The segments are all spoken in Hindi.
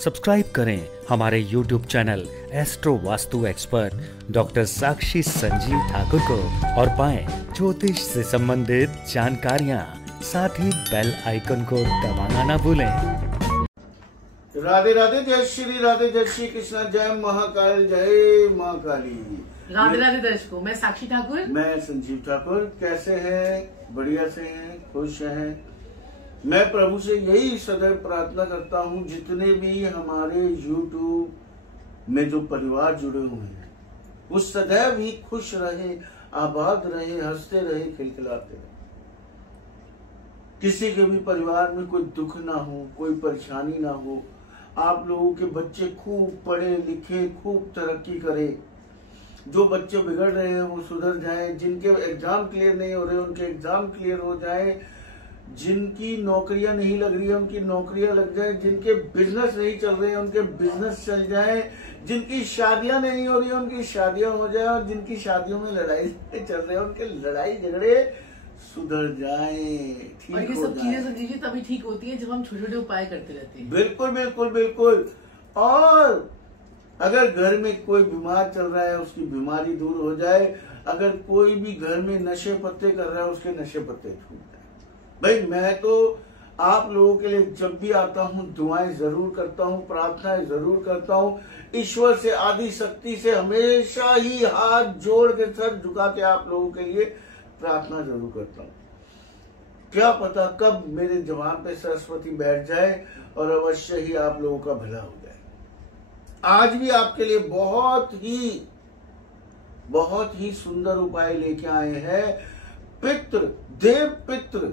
सब्सक्राइब करें हमारे YouTube channel astro Vastu expert doctor Sakshi Sanjeev Thakur को और पाएं ज्योतिष से संबंधित जानकारियां। साथ ही बेल आइकन को दबाना ना भूलें। राधे राधे, जय श्री कृष्ण, जय महाकाल, जय माँ काली। राधे राधे दर्शकों, मैं साक्षी ठाकुर, मैं संजीव ठाकुर। कैसे हैं? बढ़िया से हैं, खुश हैं। मैं प्रभु से यही सदैव प्रार्थना करता हूँ, जितने भी हमारे YouTube में जो परिवार जुड़े हुए हैं वो सदैव ही खुश रहे, आबाद रहे, हंसते रहे, खिलखिलाते रहे। किसी के भी परिवार में कोई दुख ना हो, कोई परेशानी ना हो। आप लोगों के बच्चे खूब पढ़े लिखे, खूब तरक्की करें। जो बच्चे बिगड़ रहे हैं वो सुधर जाएं। जिनके एग्जाम क्लियर नहीं हो रहे उनके एग्जाम क्लियर हो जाएं। जिनकी नौकरियां नहीं लग रही है उनकी नौकरियां लग जाए। जिनके बिजनेस नहीं चल रहे हैं उनके बिजनेस चल जाए। जिनकी शादियां नहीं हो रही है उनकी शादियां हो जाए। और जिनकी शादियों में लड़ाई चल रहे हैं उनके लड़ाई झगड़े सुधर जाए, ठीक हो जाए। सब चीजें संजीव जी तभी ठीक होती है जब हम छोटे छोटे उपाय करते रहते हैं। बिल्कुल बिल्कुल बिल्कुल। और अगर घर में कोई बीमार चल रहा है उसकी बीमारी दूर हो जाए। अगर कोई भी घर में नशे पत्ते कर रहा है उसके नशे पत्ते छूट जाए। भाई मैं तो आप लोगों के लिए जब भी आता हूँ दुआएं जरूर करता हूँ, प्रार्थनाएं जरूर करता हूँ। ईश्वर से, आदि शक्ति से हमेशा ही हाथ जोड़ के, सर झुका के आप लोगों के लिए प्रार्थना जरूर करता हूँ। क्या पता कब मेरे जवान पे सरस्वती बैठ जाए और अवश्य ही आप लोगों का भला हो जाए। आज भी आपके लिए बहुत ही सुंदर उपाय लेके आए हैं। देव पितृ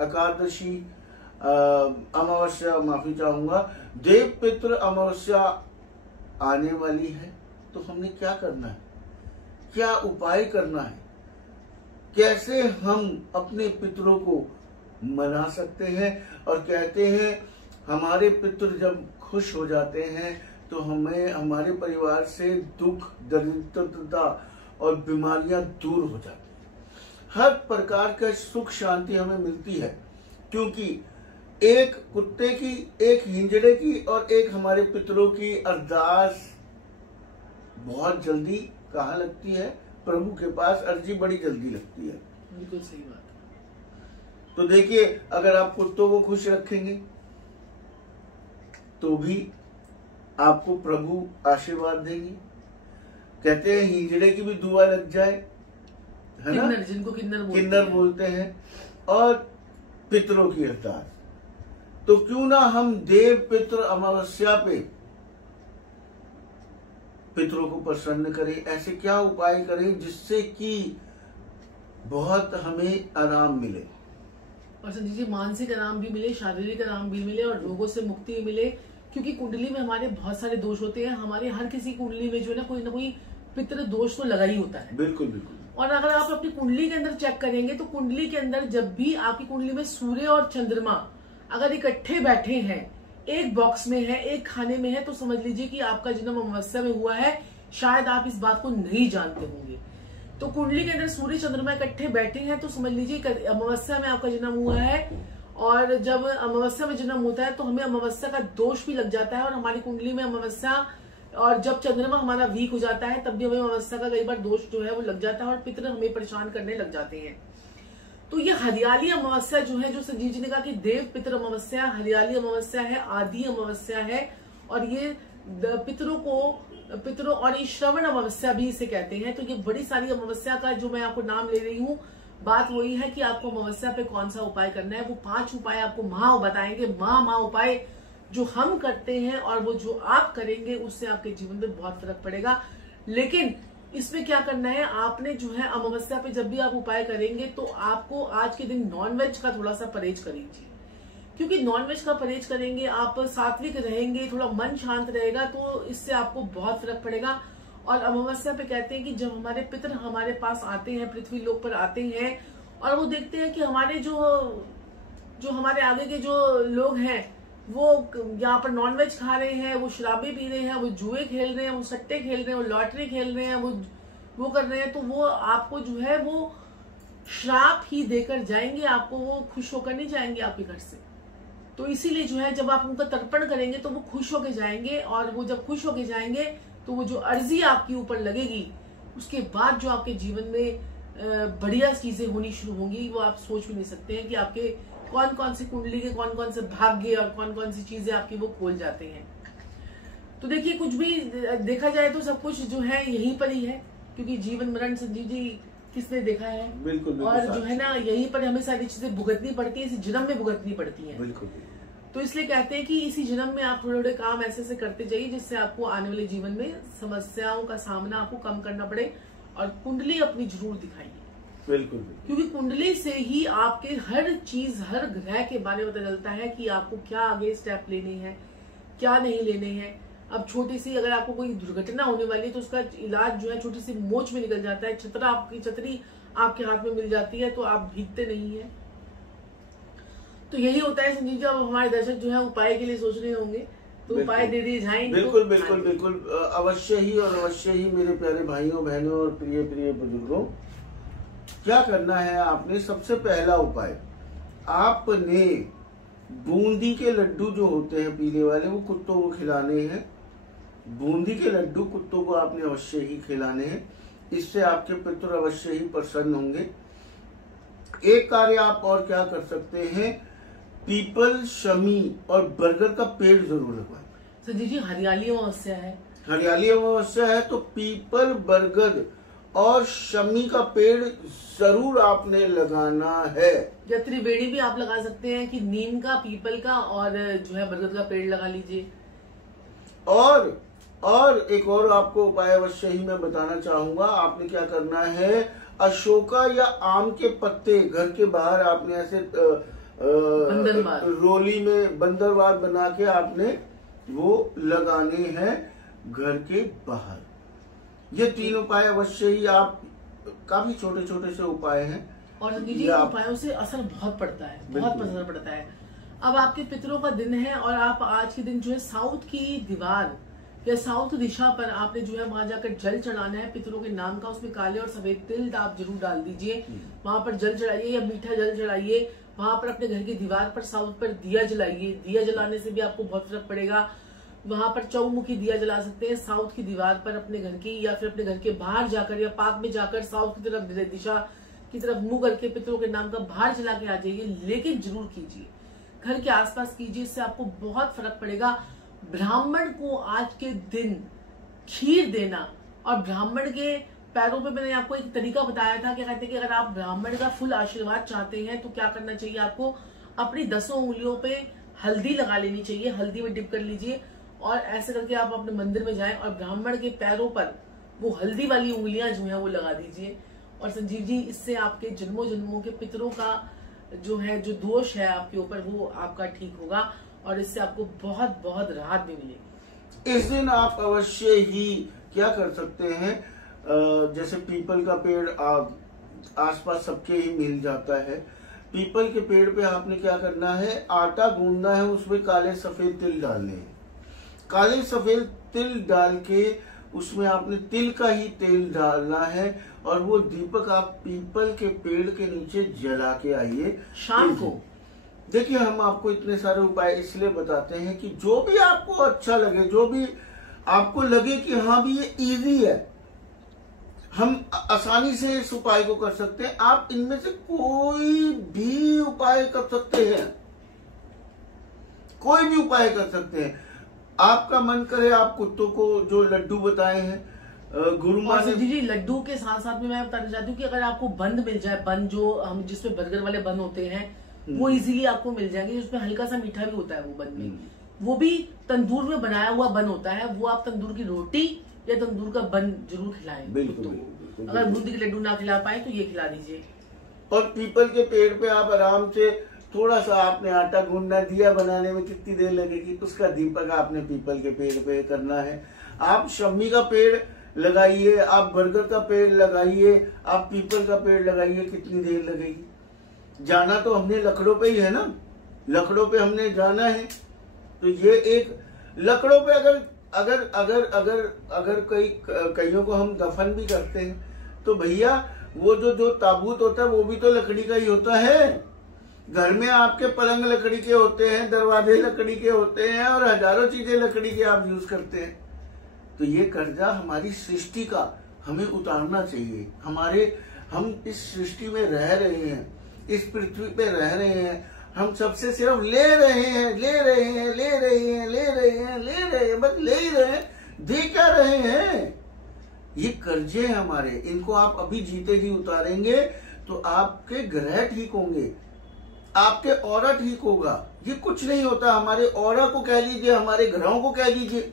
एकादशी, अमावस्या, माफी चाहूंगा, देव पितृ अमावस्या आने वाली है। तो हमने क्या करना है, क्या उपाय करना है, कैसे हम अपने पितरों को मना सकते हैं। और कहते हैं हमारे पितृ जब खुश हो जाते हैं तो हमें, हमारे परिवार से दुख, दरिद्रता और बीमारियां दूर हो जाती हैं। हर प्रकार का सुख शांति हमें मिलती है, क्योंकि एक कुत्ते की, एक हिंजड़े की और एक हमारे पितरों की अरदास बहुत जल्दी कहाँ लगती है? प्रभु के पास अर्जी बड़ी जल्दी लगती है। बिल्कुल सही बात है। तो देखिए, अगर आप कुत्तों को खुश रखेंगे तो भी आपको प्रभु आशीर्वाद देंगे। कहते हैं हिंजड़े की भी दुआ लग जाए, है ना? जिनको किन्नर बोलते हैं। और पितरों की अरदास। तो क्यों ना हम देव पितृ अमावस्या पे पितरों को प्रसन्न करें। ऐसे क्या उपाय करें जिससे कि बहुत हमें आराम मिले। और संजीव जी, मानसिक आराम भी मिले, शारीरिक आराम भी मिले और रोगों से मुक्ति भी मिले। क्योंकि कुंडली में हमारे बहुत सारे दोष होते हैं। हमारे हर किसी कुंडली में जो है ना कोई पितृ दोष तो लगा ही होता है। बिल्कुल बिल्कुल। और अगर आप अपनी कुंडली के अंदर चेक करेंगे तो कुंडली के अंदर जब भी आपकी कुंडली में सूर्य और चंद्रमा अगर इकट्ठे बैठे हैं, एक बॉक्स में है, एक खाने में है, तो समझ लीजिए कि आपका जन्म अमावस्या में हुआ है। शायद आप इस बात को नहीं जानते होंगे। तो कुंडली के अंदर सूर्य चंद्रमा इकट्ठे बैठे हैं तो समझ लीजिए अमावस्या में आपका जन्म हुआ है। और जब अमावस्या में जन्म होता है तो हमें अमावस्या का दोष भी लग जाता है। और हमारी कुंडली में अमावस्या और जब चंद्रमा हमारा वीक हो जाता है तब भी हमें अमावस्या का कई बार दोष जो है वो लग जाता है और पितृ हमें परेशान करने लग जाते हैं। तो ये हरियाली अमावस्या जो है, जो संजीव जी ने कहा कि देव पितृ अमावस्या हरियाली अमावस्या है, आदि अमावस्या है। और ये पितरों और ये श्रवण अमावस्या भी इसे कहते हैं। तो ये बड़ी सारी अमावस्या का जो मैं आपको नाम ले रही हूँ, बात वही है कि आपको अमावस्या पे कौन सा उपाय करना है। वो 5 उपाय आपको माँ बताएंगे। माँ उपाय जो हम करते हैं और वो जो आप करेंगे उससे आपके जीवन में बहुत फर्क पड़ेगा। लेकिन इसमें क्या करना है, आपने जो है अमावस्या पे जब भी आप उपाय करेंगे तो आपको आज के दिन नॉनवेज का थोड़ा सा परहेज करेंगे। क्योंकि नॉनवेज का परहेज करेंगे, आप सात्विक रहेंगे, थोड़ा मन शांत रहेगा, तो इससे आपको बहुत फर्क पड़ेगा। और अमावस्या पे कहते हैं कि जब हमारे पितृ हमारे पास आते हैं, पृथ्वी लोक पर आते हैं और वो देखते हैं कि हमारे जो हमारे आगे के जो लोग हैं वो यहाँ पर नॉनवेज खा रहे हैं, वो शराबी पी रहे हैं, वो जुए खेल रहे हैं, वो सट्टे खेल रहे हैं, वो लॉटरी खेल रहे हैं, वो कर रहे हैं, तो वो आपको जो है वो श्राप ही देकर जाएंगे। आपको वो खुश होकर नहीं जाएंगे आपके घर से। तो इसीलिए जो है जब आप उनका तर्पण करेंगे तो वो खुश होके जाएंगे, और वो जब खुश होके जाएंगे तो वो जो अर्जी आपके ऊपर लगेगी उसके बाद जो आपके जीवन में बढ़िया चीजें होनी शुरू होंगी, वो आप सोच भी नहीं सकते हैं कि आपके कौन कौन सी कुंडली के कौन कौन से भाग्य और कौन कौन सी चीजें आपकी वो खोल जाते हैं। तो देखिए, कुछ भी देखा जाए तो सब कुछ जो है यहीं पर ही है, क्योंकि जीवन मरण संजीव जी किसने देखा है। बिल्कुल, बिल्कुल, और जो है ना यहीं पर हमें सारी चीजें भुगतनी पड़ती है, इसी जन्म में भुगतनी पड़ती है। बिल्कुल। तो इसलिए कहते हैं कि इसी जन्म में आप थोड़े थोड़े काम ऐसे ऐसे करते जाइए जिससे आपको आने वाले जीवन में समस्याओं का सामना आपको कम करना पड़े, और कुंडली अपनी जरूर दिखाइए। बिल्कुल, क्योंकि कुंडली से ही आपके हर चीज, हर ग्रह के बारे में पता चलता है कि आपको क्या आगे स्टेप लेने हैं, क्या नहीं लेने हैं। अब छोटी सी अगर आपको कोई दुर्घटना होने वाली है तो उसका इलाज जो है छोटी सी मोच में निकल जाता है, छतरी आपके हाथ में मिल जाती है तो आप भीगते नहीं है। तो यही होता है संजीव जी, अब हमारे दर्शक जो है उपाय के लिए सोच रहे होंगे तो उपाय दे दिए जाएंगे। बिल्कुल, बिल्कुल, बिल्कुल, अवश्य ही और अवश्य ही मेरे प्यारे भाइयों बहनों और प्रिय प्रिय बुजुर्गों, क्या करना है आपने। सबसे पहला उपाय, आपने बूंदी के लड्डू जो होते हैं पीले वाले, वो कुत्तों को खिलाने हैं। बूंदी के लड्डू कुत्तों को आपने अवश्य ही खिलाने हैं, इससे आपके पितृ अवश्य ही प्रसन्न होंगे। एक कार्य आप और क्या कर सकते हैं, पीपल, शमी और बरगद का पेड़ जरूर लगवाएं। संजीव जी, हरियाली अमावस्या है, हरियाली अमावस्या है तो पीपल, बरगद और शमी का पेड़ जरूर आपने लगाना है। या त्रिवेणी भी आप लगा सकते हैं कि नीम का, पीपल का और जो है बरगद का पेड़ लगा लीजिए। और एक और आपको उपाय अवश्य ही मैं बताना चाहूंगा। आपने क्या करना है, अशोका या आम के पत्ते घर के बाहर आपने ऐसे रोली में बंदरवार बना के आपने वो लगाने हैं घर के बाहर। ये 3 उपाय अवश्य ही आप, काफी छोटे छोटे से उपाय हैं और दीदी उपायों से असर बहुत पड़ता है, बहुत असर पड़ता है। अब आपके पितरों का दिन है और आप आज के दिन जो है साउथ की दीवार या साउथ दिशा पर आपने जो है वहां जाकर जल चढ़ाना है पितरों के नाम का। उसमें काले और सफेद तिल आप जरूर डाल दीजिए, वहां पर जल चढ़ाइए या मीठा जल चढ़ाइए। वहां पर अपने घर की दीवार पर साउथ पर दिया जलाइए, दिया जलाने से भी आपको बहुत फर्क पड़ेगा। वहां पर चौमुखी दिया जला सकते हैं साउथ की दीवार पर अपने घर की, या फिर अपने घर के बाहर जाकर या पार्क में जाकर साउथ की तरफ दिशा की तरफ मुंह करके पितरों के नाम का बाहर जला के आ जाइए। लेकिन जरूर कीजिए, घर के आसपास कीजिए, इससे आपको बहुत फर्क पड़ेगा। ब्राह्मण को आज के दिन खीर देना, और ब्राह्मण के पैरों पे मैंने आपको एक तरीका बताया था कि कहते हैं कि अगर आप ब्राह्मण का फुल आशीर्वाद चाहते हैं तो क्या करना चाहिए आपको, अपनी 10 उंगलियों पे हल्दी लगा लेनी चाहिए, हल्दी में डिप कर लीजिए और ऐसे करके आप अपने मंदिर में जाएं और ब्राह्मण के पैरों पर वो हल्दी वाली उंगलियां जो है वो लगा दीजिए। और संजीव जी, इससे आपके जन्मों जन्मों के पितरों का जो है जो दोष है आपके ऊपर वो आपका ठीक होगा और इससे आपको बहुत बहुत राहत भी मिलेगी। इस दिन आप अवश्य ही क्या कर सकते हैं, जैसे पीपल का पेड़ आसपास सबके ही मिल जाता है। पीपल के पेड़ पे आपने क्या करना है, आटा गूंदना है, उसमें काले सफेद तिल डालने हैं। काले सफेद तिल डाल के उसमें आपने तिल का ही तेल डालना है और वो दीपक आप पीपल के पेड़ के नीचे जला के आइए शाम को। देखिए, हम आपको इतने सारे उपाय इसलिए बताते हैं कि जो भी आपको अच्छा लगे, जो भी आपको लगे कि हाँ भी ये इजी है, हम आसानी से इस उपाय को कर सकते हैं। आप इनमें से कोई भी उपाय कर सकते हैं, कोई भी उपाय कर सकते हैं। आपका मन करे आप कुत्तों को जो लड्डू बताए हैं गुरु माँ ने, जी लड्डू के साथ साथ में मैं बताना चाहती हूँ कि अगर आपको बंद मिल जाए, बंद जो हम जिसमें बर्गर वाले बंद होते हैं वो इजीली आपको मिल जाएंगे, उसमें हल्का सा मीठा भी होता है वो बन में, वो भी तंदूर में बनाया हुआ बन होता है। वो आप तंदूर की रोटी या तंदूर का बन जरूर खिलाएं। बिल्कुल। अगर बूंदी के लड्डू ना खिला पाए तो ये खिला दीजिए। और पीपल के पेड़ पे आप आराम से थोड़ा सा आपने आटा गूंदना, दिया बनाने में कितनी देर लगेगी, उसका दीपक आपने पीपल के पेड़ पे करना है। आप शम्मी का पेड़ लगाइए, आप बरगद का पेड़ लगाइए, आप पीपल का पेड़ लगाइए, कितनी देर लगेगी। जाना तो हमने लकड़ों पे ही है ना, लकड़ों पे हमने जाना है। तो ये एक लकड़ों पे अगर अगर अगर अगर अगर कईयों को हम दफन भी करते हैं तो भैया वो जो ताबूत होता है वो भी तो लकड़ी का ही होता है। घर में आपके पलंग लकड़ी के होते हैं, दरवाजे लकड़ी के होते हैं और हजारों चीजें लकड़ी के आप यूज करते हैं। तो ये कर्जा हमारी सृष्टि का हमें उतारना चाहिए। हम इस सृष्टि में रह रहे हैं, इस पृथ्वी पे रह रहे हैं, हम सबसे सिर्फ ले रहे हैं, बस ले ही रहे हैं, दे क्या रहे हैं। ये कर्जे हैं हमारे, इनको आप अभी जीते जी उतारेंगे तो आपके ग्रह ठीक होंगे, आपके ऑरा ठीक होगा। ये कुछ नहीं होता, हमारे ऑरा को कह लीजिए, हमारे ग्रहों को कह लीजिए।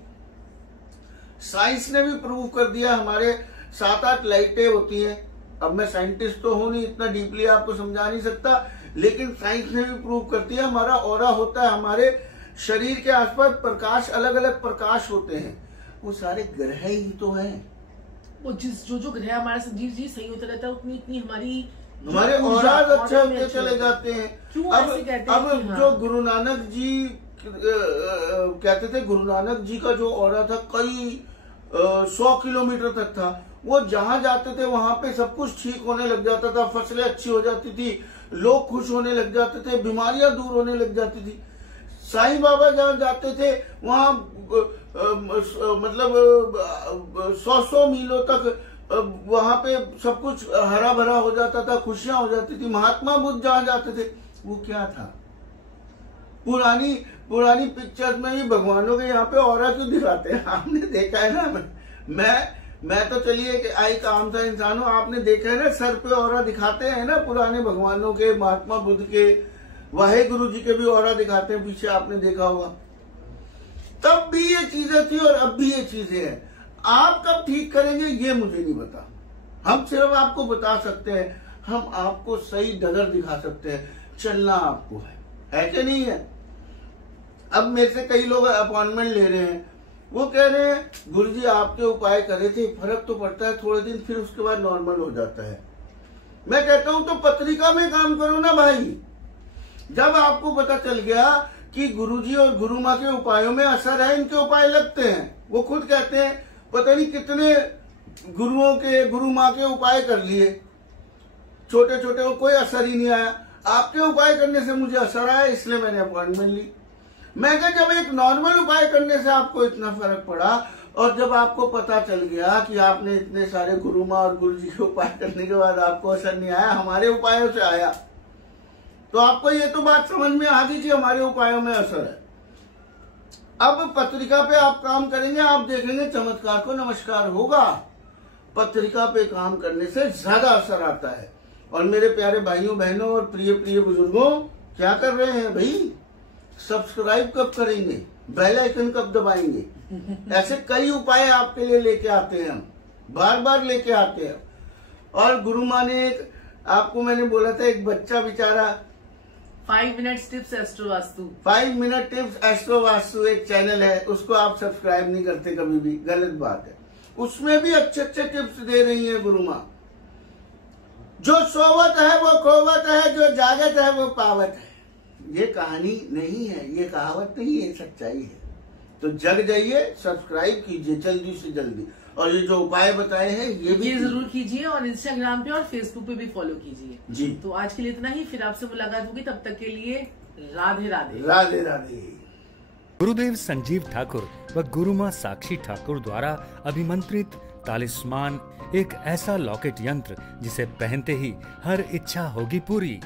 साइंस ने भी प्रूव कर दिया, हमारे 7-8 लाइटें होती हैं। अब मैं साइंटिस्ट तो हूं नहीं, इतना डीपली आपको समझा नहीं सकता, लेकिन साइंस ने भी प्रूव कर दिया हमारा ऑरा होता है। हमारे शरीर के आसपास प्रकाश, अलग अलग प्रकाश होते हैं, वो सारे ग्रह ही तो हैं। वो जो ग्रह हमारे संजीव जी सही होता रहता है, उतनी हमारे औराद अच्छे होते चले जाते हैं। क्यों अब ऐसे कहते हैं कि जो गुरु नानक जी कहते थे, गुरु नानक जी का जो ऑरा था कई 100 किलोमीटर तक था। वो जहां जाते थे वहां पे सब कुछ ठीक होने लग जाता था, फसलें अच्छी हो जाती थी, लोग खुश होने लग जाते थे, बीमारियां दूर होने लग जाती थी। साईं बाबा जहां जाते थे वहां मतलब 100 मीलों तक वहां पे सब कुछ हरा भरा हो जाता था, खुशियां हो जाती थी। महात्मा बुद्ध जहां जाते थे वो क्या था, पुरानी पिक्चर्स में भी भगवानों के यहाँ पे ऑरा क्यों दिखाते हैं? आपने देखा है ना, मैं तो चलिए आई काम था इंसान हूं, आपने देखा है ना सर पे ऑरा दिखाते हैं ना, पुराने भगवानों के, महात्मा बुद्ध के, वाहे गुरु जी के भी ऑरा दिखाते हैं पीछे, आपने देखा होगा। तब भी ये चीजें थी और अब भी ये चीजें हैं। आप कब ठीक करेंगे ये मुझे नहीं पता, हम सिर्फ आपको बता सकते हैं, हम आपको सही डगर दिखा सकते हैं, चलना आपको है कि नहीं है। अब मेरे से कई लोग अपॉइंटमेंट ले रहे हैं, वो कह रहे हैं गुरुजी आपके उपाय करे थे, फर्क तो पड़ता है थोड़े दिन, फिर उसके बाद नॉर्मल हो जाता है। मैं कहता हूं तो पत्रिका में काम करो ना भाई। जब आपको पता चल गया कि गुरुजी और गुरु माँ के उपायों में असर है, इनके उपाय लगते हैं, वो खुद कहते हैं पता नहीं कितने गुरुओं के, गुरु माँ के उपाय कर लिए, छोटे छोटे, को कोई असर ही नहीं आया। आपके उपाय करने से मुझे असर आया, इसलिए मैंने अपॉइंटमेंट ली। मैं कहा जब एक नॉर्मल उपाय करने से आपको इतना फर्क पड़ा, और जब आपको पता चल गया कि आपने इतने सारे गुरु माँ और गुरु जी के उपाय करने के बाद आपको असर नहीं आया, हमारे उपायों से आया, तो आपको ये तो बात समझ में आ गई कि हमारे उपायों में असर है। अब पत्रिका पे आप काम करेंगे, आप देखेंगे चमत्कार को नमस्कार होगा। पत्रिका पे काम करने से ज्यादा असर आता है। और मेरे प्यारे भाइयों बहनों और प्रिय प्रिय बुजुर्गों, क्या कर रहे हैं भाई? सब्सक्राइब कब करेंगे, बेल आइकन कब दबाएंगे? ऐसे कई उपाय आपके लिए लेके आते हैं, हम बार बार लेके आते हैं। और गुरु माँ ने आपको मैंने बोला था, एक बच्चा बेचारा 5 minute tips astro vastu, 5 minute tips astro vastu एक चैनल है, उसको आप सब्सक्राइब नहीं करते कभी भी, गलत बात है। उसमें भी अच्छे अच्छे टिप्स दे रही है गुरु माँ। जो सोवत है वो खोवत है, जो जागत है वो पावत है। ये कहानी नहीं है, ये कहावत नहीं है, सच्चाई है। तो जग जाइए, सब्सक्राइब कीजिए जल्दी से जल्दी, और ये जो उपाय बताए हैं ये भी जरूर कीजिए, और इंस्टाग्राम पे और फेसबुक पे भी फॉलो कीजिए जी। तो आज के लिए इतना ही, फिर आपसे मुलाकात होगी, तब तक के लिए राधे राधे। राधे राधे। गुरुदेव संजीव ठाकुर व गुरुमाँ साक्षी ठाकुर द्वारा अभिमंत्रित तालिस्मान एक ऐसा लॉकेट यंत्र जिसे पहनते ही हर इच्छा होगी पूरी।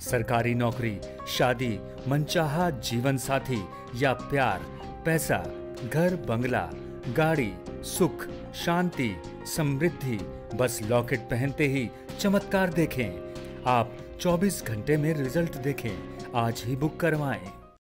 सरकारी नौकरी, शादी, मनचाहा जीवन साथी या प्यार, पैसा, घर बंगला, गाड़ी, सुख, शांति, समृद्धि, बस लॉकेट पहनते ही चमत्कार देखें। आप 24 घंटे में रिजल्ट देखें। आज ही बुक करवाएं।